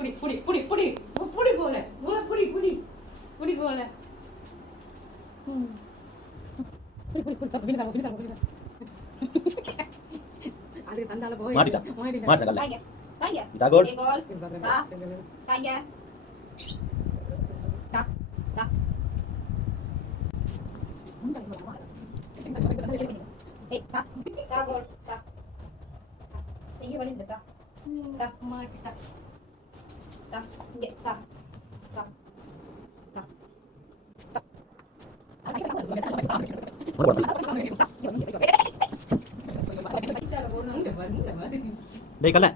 புடி புடி புடி புடி புடி கோல புடி புடி புடி கோல புடி புடி புடி தப்பு பின்ன தப்பு அது சண்டால போய் மாட்டிட்டா மாட்ட கல்ல காய்ங்க காய்ங்க இதா கோல் கோல் தா காய்ங்க தா தா ஏய் தா தா கோல் தா செய்ய வழி இந்த தா தா மாட்டிட்டா தா இங்க தா தா தா டேய் கல்ல